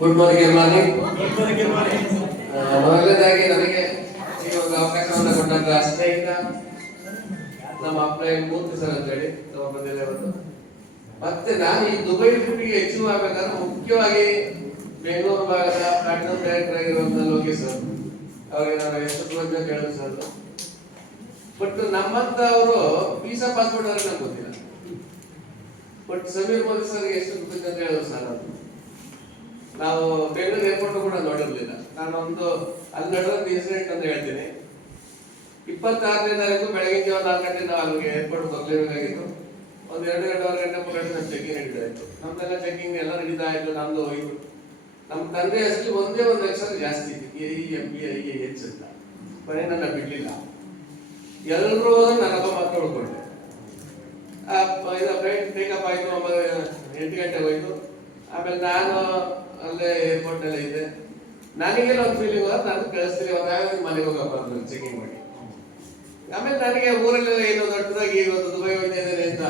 Good morning. ಮೊದಲನೇದಾಗಿ ನನಗೆ ಈ ಒಂದು ಅವಕಾಶವನ್ನು ಕೊಟ್ಟಂತ ಸ್ನೇಹಿತ ನಮ್ಮ ಅಪ್ಲೈನ್ ಮೂರ್ತಿ ಸರ್ ಅಂತ ಹೇಳಿ ಬಂದಿದೆ ಒಂದು. ಮತ್ತೆ ನಾನು ಈ ದುಬೈ ಟ್ರಿಪ್ಗೆ ಅಚೀವ್ ಆಗ್ಬೇಕಾದ್ರೆ ಮುಖ್ಯವಾಗಿ ಬೆಂಗಳೂರು ಭಾಗದ ಪ್ಲಾಟಿನಂ ಡೈರೆಕ್ಟರ್ ಆಗಿರುವಂತ ಲೋಕೇಶ್ ಸರ್ ಅವರಿಗೆ ನಾನು ಎಷ್ಟು ಅಂತ ಹೇಳಿದ್ರು ಸರ್. ಬಟ್ ನಮ್ಮಂತ ಅವರು ವೀಸಾ ಪಾಸ್ಪೋರ್ಟ್ ಅವ್ರಿಗೆ ನಂಗೆ ಗೊತ್ತಿಲ್ಲ. ಬಟ್ ಸಮೀರ್ ಮೋದಿ ಸರ್ಗೆ ಎಷ್ಟು ಗೊತ್ತಿದೆ ಅಂತ ಹೇಳಿದ್ರು ಸರ್. ನಾವು ಬೆಂಗಳೂರು ಏರ್ಪೋರ್ಟ್ ಕೂಡ ನೋಡಿರ್ಲಿಲ್ಲ. ನಾನು ಒಂದು ಅಲ್ಲಿ ನಡೆದ ಇನ್ಸಿಡೆಂಟ್ ಅಂತ ಹೇಳ್ತೀನಿ. 26ನೇ ತಾರೀಕು ಬೆಳಗಿನ ಜಾವ 4 ಗಂಟೆ ನಾವು ಅಲ್ಲಿಗೆ ಏರ್ಪೋರ್ಟ್ ಹೋಗ್ಲೇಬೇಕಾಗಿತ್ತು. ಒಂದು 2-2.5 ಗಂಟೆ 3 ಗಂಟೆ ನಮ್ಮ ಚೆಕಿಂಗ್ ನಡೀತಾಯಿತ್ತು. ನಮ್ದೆಲ್ಲ ಚೆಕಿಂಗ್ ಎಲ್ಲ ನಡೀತಾ ಇತ್ತು. ನಮ್ದು ಹೋಯ್ತು. ನಮ್ಮ ತಂದೆ ಹೆಸರು ಒಂದೇ ಒಂದು ಅಕ್ಷರ ಜಾಸ್ತಿ ಇತ್ತು, AEMPIH ಅಂತ. ಕೊನೆ ನನ್ನ ಬಿಡ್ಲಿಲ್ಲ. ಎಲ್ಲರೂ ನನ್ನಪ್ಪ ಮಾತ್ರ ಉಳ್ಕೊಂಡೆ. ಫ್ಲೈಟ್ ಟೇಕಪ್ ಆಯ್ತು. 8 ಗಂಟೆಗೆ ಹೋಯ್ತು. ಆಮೇಲೆ ನಾನು ಅಲ್ಲೇ ಏರ್ಪೋರ್ಟ್ ನಲ್ಲಿ ಇದ್ದೆ. ನನಗೆಲ್ಲ ಒಂದು ಫೀಲಿಂಗ್ ನಾನು ಕಳಿಸ್ತೀನಿ, ಮನೆಗೆ ಹೋಗಪ್ಪ ಅಂತ ಚೆಕಿಂಗ್ ಮಾಡಿ. ಆಮೇಲೆ ನನಗೆ ಊರಲ್ಲೆಲ್ಲ ಏನೋ ದೊಡ್ಡದಾಗಿ ಇವತ್ತು ದುಬೈ ಹೋಗ್ತಿದ್ದೇನೆ ಅಂತ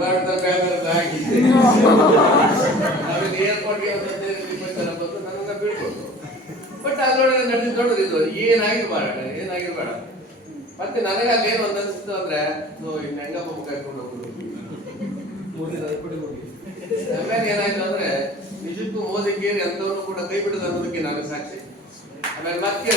ದೊಡ್ಡ ಬ್ಯಾನರ್ ಹಾಕಿದ್ದೆ. ಆಮೇಲೆ ಏರ್ಪೋರ್ಟ್ಗೆ ಒಂದು 15-20 ಜನ ಬಂದು ನನ್ನನ್ನ ಬೀಳ್ಕೊಟ್ಟು. ಬಟ್ ಅದ್ರೊಳಗೆ ನಡೆದು ದೊಡ್ಡದಿದ್ದು ಏನಾಗಿರ್ಬೇಡ. ಮತ್ತೆ ನನಗೆ ಅಲ್ಲಿ ಏನು ಒಂದು ಅನಿಸ್ತು ಅಂದ್ರೆ ಇನ್ನು ಹೆಂಗಪ್ಪ ಮುಖ ಇಟ್ಕೊಂಡು ಹೋಗುದು. ಆಮೇಲೆ ಏನಾಯ್ತು ಅಂದ್ರೆ ನಿಜಕ್ಕೂ ಮೋದಿ ಕೇರಿ ಅಂತವನ್ನು ಕೂಡ ಕೈ ಬಿಡದ ಅನ್ನೋದಕ್ಕೆ ನಾನು ಸಾಕ್ಷಿ. ಆಮೇಲೆ ಮತ್ತೆ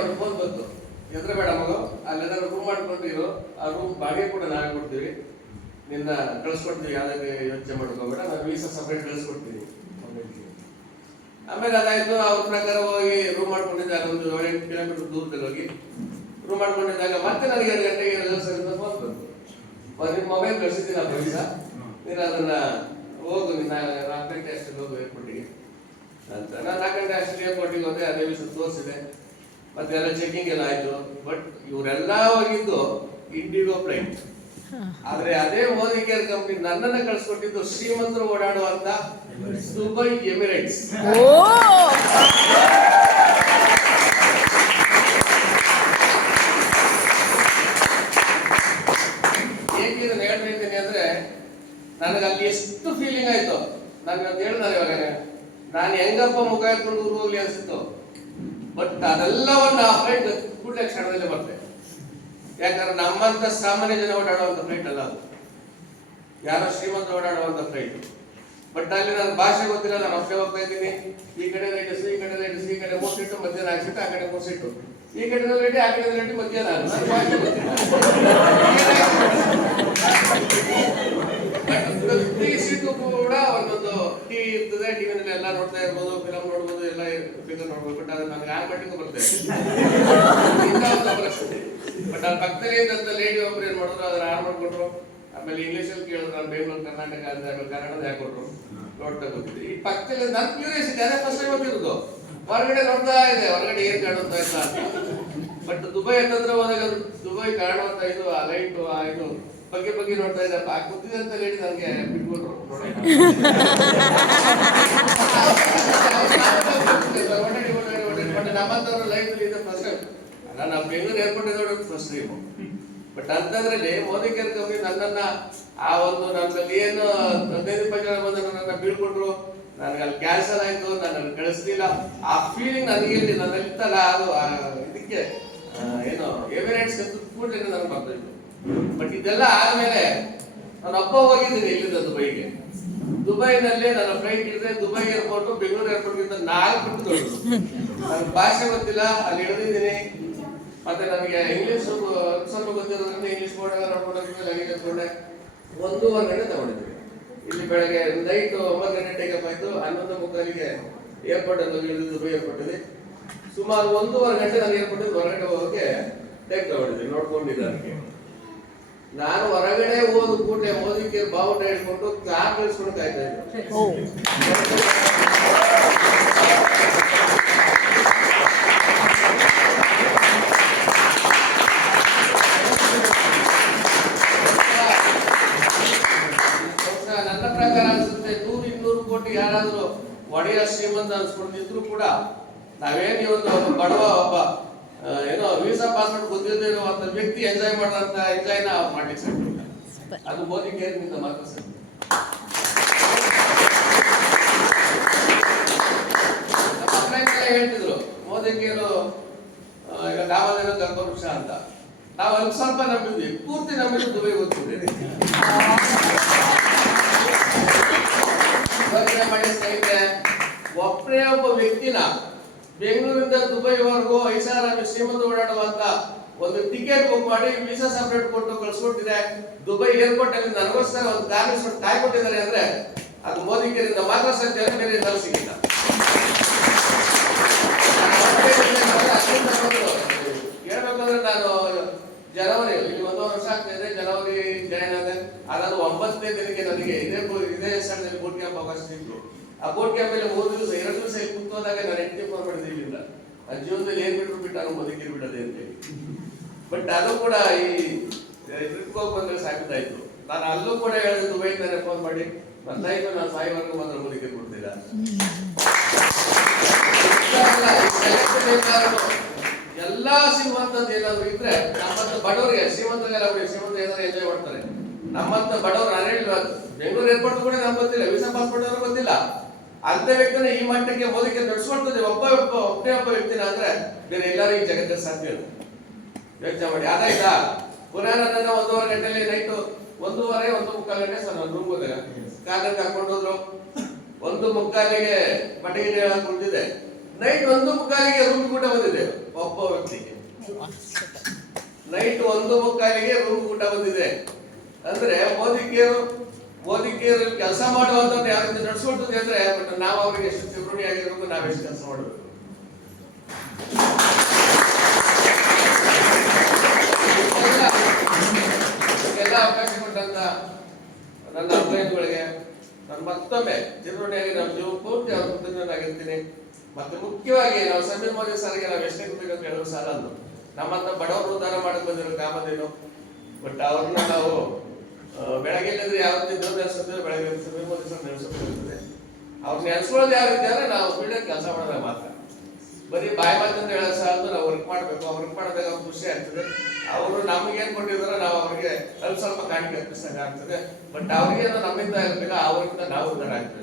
ಒಂದು ಫೋನ್ ಬಂತು, ಹೆದರಬೇಡ ಮಗು, ಅಲ್ಲೆಲ್ಲಾರು ರೂಮ್ ಮಾಡ್ಕೊಂಡಿರೋ, ಆ ರೂಮ್ ಬಾಡಿಗೆ ಕೂಡ ನಾವೇ ಕೊಡ್ತೀವಿ, ನಿನ್ನ ಕಳಿಸ್ಕೊಡ್ತೀವಿ, ಯಾವುದಕ್ಕೆ ಯೋಚನೆ ಮಾಡ್ಕೋಬೇಡ, ನಾನು ವೀಸಾ ಸಪ್ರೇಟ್ ಕಳಿಸ್ಕೊಡ್ತೀನಿ. ಆಮೇಲೆ ಅದಾಯ್ತು. ಅವ್ರ ಪ್ರಕಾರ ಹೋಗಿ ರೂಮ್ ಮಾಡ್ಕೊಂಡಿದ್ದೆ. ಅಲ್ಲೊಂದು 7-8 ಕಿಲೋಮೀಟರ್ ದೂರದಲ್ಲಿ ಹೋಗಿ ರೂಮ್ ಮಾಡ್ಕೊಂಡಿದ್ದಾಗ ಮತ್ತೆ ನನಗೆ 2 ಗಂಟೆಗೆ ರಿಸರ್ವ್ ಫೋನ್ ಬಂತು. ನಿನ್ನ ಮೊಬೈಲ್ ಕಳಿಸಿದ್ದೀನಿ ಆ ವೀಸಾ, ನೀನು ಅದನ್ನ ಹೋಗು, ನಿನ್ನ 4 ಗಂಟೆ ಅಷ್ಟೇ ಹೋಗು ಏರ್ಪೋರ್ಟಿಗೆ ಅಂತ. ನಾನು 4 ಗಂಟೆ ಅಷ್ಟೇ ಏರ್ಪೋರ್ಟಿಗೆ ಹೋದೆ. ಅದೇ ವೀಸಾ ತೋರಿಸಿದೆ. ಮತ್ತೆ ಎಲ್ಲ ಚೆಕಿಂಗ್ ಎಲ್ಲ ಆಯ್ತು. ಬಟ್ ಇವರೆಲ್ಲ ಹೋಗಿದ್ದು ಇಂಡಿಗೋ ಫ್ಲೈಟ್. ಆದ್ರೆ ಅದೇ ಮೋದಿ ಕೇರ್ ಕಂಪನಿ ನನ್ನನ್ನ ಕಳಿಸ್ಕೊಟ್ಟಿದ್ದು ಶ್ರೀಮಂತರು ಓಡಾಡುವಂತ ದುಬೈ ಎಮಿರೇಟ್ಸ್. ಹೇಗಿದ್ರೆ ಹೇಳ್ತಾ ಇದ್ದೀನಿ ಅಂದ್ರೆ ನನಗೆ ಅಲ್ಲಿ ಎಷ್ಟು ಫೀಲಿಂಗ್ ಆಯ್ತು. ನಾನು ಹೇಳ್ತಾರೆ ಇವಾಗ ನಾನು ಹೆಂಗಪ್ಪ ಮುಖ ಎತ್ಕೊಂಡು ಊರು ಹೋಗ್ಲಿ ಅನ್ಸಿತ್ತು. ಬಟ್ ಅದೆಲ್ಲವನ್ನ ಆ ಫ್ಲೈಟ್ ಕೂಡಲೇ ಕ್ಷಣದಲ್ಲಿ ಬರ್ತೇನೆ. ಯಾಕಂದ್ರೆ ನಮ್ಮಂತ ಸಾಮಾನ್ಯ ಜನ ಓಡಾಡುವಂತ ಫ್ಲೈಟ್ ಅಲ್ಲ ಅದು, ಯಾರೋ ಶ್ರೀಮಂತ ಓಡಾಡುವಂತ ಫ್ಲೈಟ್. ಬಟ್ ಅಲ್ಲಿ ನನ್ನ ಭಾಷೆ ಗೊತ್ತಿಲ್ಲ. ನಾನು ಅಷ್ಟೇ ಹೋಗ್ತಾ ಇದ್ದೀನಿ. ಈ ಕಡೆ ರೈಟಸ್, ಈ ಕಡೆ ರೈಟಸ್, ಈ ಕಡೆ 3 ಸೀಟು, ಮಧ್ಯಾಹ್ನ 4 ಸೀಟು, ಆ ಕಡೆ 3 ಸೀಟು, ಈ ಕಡೆ ರೆಡಿ, ಆ ಕಡೆ ರೆಡಿ, ಮಧ್ಯಾಹ್ನ ಭಾಷೆ ಗೊತ್ತಿಲ್ಲ. ಪ್ರತಿ ಸೀಟು ಕೂಡ ಒಂದೊಂದು ಟೀ ಇರ್ತದೆ. ಟಿವಿನಲ್ಲಿ ಎಲ್ಲ ನೋಡ್ತಾ ಇರ್ಬೋದು, ಫಿಲಮ್ ನೋಡ್ಬೋದು, ಎಲ್ಲ ಫಿಗರ್ ನೋಡ್ಬೋದು. ಬಟ್ ಅದು ನನಗೆ ಆನ್ ಮಟ್ಟಿಗೂ ಬರ್ತದೆ. ಬಟ್ ಅಲ್ಲಿ ಪಕ್ಕದಲ್ಲಿ ಇದ್ದಂತ ಲೇಡಿ ಒಬ್ರು ಏನ್ ಮಾಡಿದ್ರು, ಅದ್ರ ಆನ್ ಮಾಡ್ಕೊಟ್ರು. ಆಮೇಲೆ ಇಂಗ್ಲೀಷಲ್ಲಿ ಕೇಳಿದ್ರು, ನಾನು ಬೆಂಗಳೂರು ಕರ್ನಾಟಕ ಅಂತ. ಆಮೇಲೆ ಕನ್ನಡದ ಹಾಕೊಟ್ರು. ನೋಡ್ತಾ ಗೊತ್ತಿದೆ. ಈ ಪಕ್ಕದಲ್ಲಿ ನನ್ನ ಕ್ಯೂರಿಯಾಸಿಟಿ ಅದೇ ಫಸ್ಟ್ ಟೈಮ್ ಗೊತ್ತಿರೋದು. ಹೊರಗಡೆ ನೋಡ್ತಾ ಇದೆ, ಹೊರಗಡೆ ಏನ್ ಕಾಣುತ್ತಾ ಇಲ್ಲ ಅಂತ. ಬಟ್ ದುಬೈ ಅಂತಂದ್ರೆ ಹೋದಾಗ ದುಬೈ ಕಾಣುವಂತ ಇದು ಆ ಲೈಟು ಆ ಇದು ಬಗ್ಗೆ ನೋಡ್ತಾ ಇದ್ದಪ್ಪ. ಆ ಗೊತ್ತಿದಂತ ಲೇಡಿ ನನಗೆ ಬಿಟ್ಬಿಟ್ರು. ನಮ್ಮಂತವ್ರ ಲೈಫ್ ಇದೆ ಫಸ್ಟ್ ಟೈಮ್. ನಾನು ಬೆಂಗಳೂರು ಏರ್ಪೋರ್ಟ್ ನೋಡೋದು ಫಸ್ಟ್ ಟೈಮ್. ಬಟ್ ಅಂತಂದ್ರಲ್ಲಿ ಮೋದಿ ಕೇರ್ ಕಂಪನಿ ನನ್ನನ್ನ ಆ ಒಂದು ನನ್ನಲ್ಲಿ ಏನು 15-20 ಜನ ಬಂದು ನನ್ನನ್ನ ಬೀಳ್ಕೊಟ್ರು. ನನಗೆ ಅಲ್ಲಿ ಕ್ಯಾನ್ಸಲ್ ಆಯ್ತು, ನನ್ನನ್ನು ಕಳಿಸ್ಲಿಲ್ಲ. ಆ ಫೀಲಿಂಗ್ ನನಗೆ ನನ್ನಲ್ಲಿ ಇತ್ತಲ್ಲ, ಅದು ಇದಕ್ಕೆ ಏನು ಎಮಿರೇಟ್ಸ್ ಕೂಡಲೇ ನನಗೆ ಬರ್ತಾಯಿತ್ತು. ಬಟ್ ಇದೆಲ್ಲ ಆದ್ಮೇಲೆ ನಾನು ಅಪ್ಪ ಹೋಗಿದ್ದೀನಿ ಇಲ್ಲಿಂದ ದುಬೈಗೆ. ದುಬೈನಲ್ಲಿ ನನ್ನ ಫ್ಲೈಟ್ ಇದ್ರೆ ದುಬೈ ಏರ್ಪೋರ್ಟ್ ಬೆಂಗಳೂರು ಏರ್ಪೋರ್ಟ್ ಗಿಂತ 4 ಪಟ್ಟು ದೊಡ್ಡದು. ನನಗೆ ಭಾಷೆ ಗೊತ್ತಿಲ್ಲ, ಅಲ್ಲಿ ಇಳಿದಿದ್ದೀನಿ. ಮತ್ತೆ ನನಗೆ ಇಂಗ್ಲಿಷ್ ಸ್ವಲ್ಪ ಗೊತ್ತಿರೋದ್ರಿಂದ ಇಂಗ್ಲಿಷ್ ಬೋರ್ಡ್ ಎಲ್ಲ ನೋಡ್ಕೊಂಡು ಲಗೇಜ್ ಎತ್ಕೊಂಡೆ 1.5 ಗಂಟೆ ತಗೊಂಡಿದ್ವಿ. ಇಲ್ಲಿ ಬೆಳಗ್ಗೆ ನೈಟ್ 9 ಗಂಟೆ ಟೇಕಪ್ ಆಯ್ತು. 11:30ಗೆ ಏರ್ಪೋರ್ಟ್ ಅಂತ ಇಳಿದು ದುಬೈ ಏರ್ಪೋರ್ಟ್ ಅಲ್ಲಿ ಸುಮಾರು 1.5 ಗಂಟೆ ನಾನು ಏರ್ಪೋರ್ಟ್ ಹೊರಗಡೆ ಹೋಗೋಕೆ ಟೈಮ್ ತಗೊಂಡಿದ್ದೆ ನೋಡ್ಕೊಂಡಿದ್ದಕ್ಕೆ. ನಾನು ಹೊರಗಡೆ ಹೋದ ಕೂಡಲೇ ಮೋದಿ ಕೇರ್ ಬಾವುಟ ಹಿಡ್ಕೊಂಡು ಕಾರ್ ನಿಲ್ಸ್ಕೊಂಡು ಕಾಯ್ತಾ ಇದ್ದೆ. ನನ್ನ ಪ್ರಕಾರ ಅನ್ಸುತ್ತೆ 100-200 ಕೋಟಿ ಯಾರಾದ್ರೂ ಒಡೆಯ ಶ್ರೀಮಂತ ಅನ್ಸ್ಕೊಂಡಿದ್ರು ಕೂಡ ನಾವೇನು ಇವತ್ತು ಬಡವ ಒಬ್ಬ ಏನೋ ವೀಸಾ ಪಾಸ್ಪೋರ್ಟ್ ಗೊತ್ತಿಲ್ಲದೆ ಇರುವಂತ ವ್ಯಕ್ತಿ ಎಂಜಾಯ್ ಮಾಡೋಂತ ಎಂಜಾಯ್ನ ಮಾಡ್ಲಿಕ್ಕೆ ಸಾಧ್ಯ. ಅದು ಮೋದಿ ಕೇರ್ನಿಂದ ಮಾತ್ರ ಸಾಧ್ಯ. ಅಂತ. ನಾವು ಅಲ್ಪ ಸ್ವಲ್ಪ ನಂಬಿದ್ವಿ, ಪೂರ್ತಿ ನಂಬಿದ್ದು ದುಬೈ ಹೋಗ್ತಿದ್ವಿ. ಮಾಡಿ ಸ್ನೇಹಿತರೆ, ಒಬ್ಬನೇ ಒಬ್ಬ ವ್ಯಕ್ತಿನ ಬೆಂಗಳೂರಿಂದ ದುಬೈವರೆಗೂ ಐಷಾರಾಮಿ ಶ್ರೀಮಂತ ಓಡಾಡುವಂತ ಒಂದು ಟಿಕೆಟ್ ಬುಕ್ ಮಾಡಿ ವೀಸಾ ಸಪರೇಟ್ ಕೊಟ್ಟು ಕಳ್ಸಿಕೊಟ್ಟಿದೆ. ದುಬೈ ಏರ್ಪೋರ್ಟ್ ಅಲ್ಲಿ ನನಗೋಸ್ಕರ ಒಂದು ಕಾರ್ ಕಾಯ್ಕೊಟ್ಟಿದ್ದಾರೆ ಅಂದ್ರೆ ಅದು ಮೋದಿಗಿರಿಂದ ಮಾತ್ರ ಸಾಧ್ಯ, ಬೇರೆ ಎಲ್ಲರೂ ಸಿಗಿಲ್ಲ. ಹೇಳ್ಬೇಕಂದ್ರೆ ನಾನು ಜನವರಿ ಇಲ್ಲಿ 1 ವರ್ಷ ಆಗ್ತಾ ಇದೆ, ಜನವರಿ ಜಾಯಿನ್ ಆದೆ. ಅದಾದ 9ನೇ ದಿನಕ್ಕೆ ನನಗೆ ಇದೇ ಸ್ಥಳದಲ್ಲಿ ಬೋಟ್ ಕ್ಯಾಂಪ್ ಅವಕಾಶ ಸಿಕ್ತು. ಆ ಬೋಟ್ ಕ್ಯಾಂಪ್ ಅಲ್ಲಿ 3 ದಿವಸ 2 ದಿವಸ ಇಲ್ಲಿ ಕುಂತೋದಾಗ ನಾನು ಹೆಂಡತಿ ಫೋನ್ ಮಾಡಿದ್ದೆ, ಇಲ್ಲಿಂದ ಆ ಜೀವನದಲ್ಲಿ ಏನ್ ಬಿಟ್ರು ಬಿಟ್ಟಾನು ಬದುಕಿರ್ ಬಿಡದೆ ಅಂತ ಹೇಳಿ. ಬಟ್ ಅದು ಕೂಡ ಈ ಟ್ರಿಪ್ ಹೋಗಿ ಬಂದ್ರೆ ಸಾಕ್ತಾ ಇತ್ತು. ನಾನು ಅಲ್ಲೂ ಕೂಡ ಹೇಳಿದೆ, ದುಬೈಯಿಂದಾನೆ ಫೋನ್ ಮಾಡಿ ಬಂದಾಯ್ತು, ನಾನು ಸಾಯಿವರೆಗೂ ಮಾತ್ರ ಬದುಕಿರ್ ಬಿಡ್ತಿಲ್ಲ. ಎಲ್ಲಾ ಶ್ರೀಮಂತದ್ದು ಏನಾದ್ರು ಇದ್ರೆ ನಮ್ಮಂತ ಬಡವರಿಗೆ, ಶ್ರೀಮಂತರಿಗೆಲ್ಲ ಶ್ರೀಮಂತ ಏನಾದ್ರು ಎಂಜಾಯ್ ಮಾಡ್ತಾರೆ. ನಮ್ಮಂತ ಬಡವರು ಬೆಂಗಳೂರು ಏರ್ಪೋರ್ಟ್ ಕೂಡ ನಮ್ಗೆ ಗೊತ್ತಿಲ್ಲ, ವೀಸಾ ಪಾಸ್ಪೋರ್ಟ್ ಅವ್ರಿಗೆ ಗೊತ್ತಿಲ್ಲ. ಅಂತ ವ್ಯಕ್ತಿನ ಈ ಮಟ್ಟಕ್ಕೆ ಮೋದಿಗೆ ನಡೆಸ್ಕೊಡ್ತದೆ ಒಬ್ಬನೇ ಒಬ್ಬ ವ್ಯಕ್ತಿನ ಅಂದ್ರೆ ಬೇರೆ ಎಲ್ಲರೂ ಈ ಜಗತ್ತಲ್ಲಿ ಸಾಧ್ಯ ಇಲ್ಲ. ಯೋಚನೆ ಮಾಡಿ. ಅದಾಯ್ತಾ, ಪುನಃ ನನ್ನ 1.5 ಗಂಟೆಯಲ್ಲಿ ನೈಟ್ 1:30-1:45 ಗಂಟೆ ಸರ್ ನಾನು ರೂಮ್ ಹೋದಾಗ ಕಾರಲ್ಲಿ ಕರ್ಕೊಂಡು ಹೋದ್ರು. 1:45ಗೆ ಬಟ್ಟೆಗೆ ಹೇಳಕ್ ಕುಳಿತಿದೆ. ನೈಟ್ 1:45ಗೆ ರೂಮ್ ಊಟ ಬಂದಿದೆ ಒಬ್ಬ ವ್ಯಕ್ತಿಗೆ. ನೈಟ್ 1:45ಗೆ ರೂಮ್ ಊಟ ಬಂದಿದೆ ಅಂದ್ರೆ ಮೋದಿಕೇರು ಕೆಲಸ ಮಾಡುವಂತ ಯಾವ ರೀತಿ ನಡೆಸ್ಕೊಳ್ತದೆ ಅಂದ್ರೆ, ಬಟ್ ನಾವು ಅವ್ರಿಗೆ ಎಷ್ಟು ಚಿಮೃಣಿ ಆಗಿರ್ಬೇಕು, ನಾವೆಷ್ಟು ಕೆಲಸ ಮಾಡಬೇಕು. ಎಲ್ಲ ಅವಕಾಶ ಕೊಟ್ಟಂತ ನನ್ನ ಅಭ್ಯರ್ಥಿಗಳಿಗೆ ನಾನು ಮತ್ತೊಮ್ಮೆ ಚಿಮೃಣಿಯಾಗಿ ನಮ್ಮ ಜೀವ ಪೂರ್ತಿ ಅವ್ರ ಕೃತಜ್ಞನಾಗಿರ್ತೀನಿ. ಮತ್ತೆ ಮುಖ್ಯವಾಗಿ ನಾವು ಸಮೀರ್ ಮೋದಿ ಸರ್ಗೆ ನಾವು ಎಷ್ಟೇ ಕೃತಜ್ಞತೆ ಅಂತ ಹೇಳೋದು ಸಾಲ ಅಂದು. ನಮ್ಮಂತ ಬಡವರು ಉದ್ಧಾರ ಮಾಡಕ್ ಬಂದಿರೋ ಕಾಮಧೇನು. ಬಟ್ ಅವ್ರನ್ನ ನಾವು ಬೆಳಗ್ಗೆ ಇಲ್ಲದ್ರೆ ಯಾವ ರೀತಿ ದೇವ್ರು ನೆನೆಸುತ್ತೇವೆ, ಬೆಳಗ್ಗೆ ಸಮೀರ್ ಮೋದಿ ಸರ್ ನೆನೆಸುತ್ತಿರ್ತದೆ. ಅವ್ರು ನೆನೆಸ್ಕೊಳ್ಳೋದು ಯಾವ ರೀತಿ ಅಂದ್ರೆ ನಾವು ಫೀಲ್ಡ್ ಕೆಲಸ ಮಾಡಿದ್ರೆ ಮಾತ್ರ. ಬರೀ ಬಾಯಿ ಮಾತಿಂದ ಹೇಳೋದು ಸಾಲದು, ನಾವು ವರ್ಕ್ ಮಾಡ್ಬೇಕು. ವರ್ಕ್ ಮಾಡಿದಾಗ ಅವ್ರು ಖುಷಿ ಆಗ್ತದೆ. ಅವರು ನಮಗೇನ್ ಕೊಟ್ಟಿದಾರೋ ನಾವು ಅವ್ರಿಗೆ ಸ್ವಲ್ಪ ಕಾಣಿಕೆ ಅರ್ಪಿಸಿದಾಗ ಆಗ್ತದೆ. ಬಟ್ ಅವ್ರಿಗೇನು ನಮ್ಮಿಂದ ಇರಲಿಲ್ಲ, ಅವ್ರಿಂದ ನಾವು ಉದ್ಧಾರ ಆಗ್ತದೆ.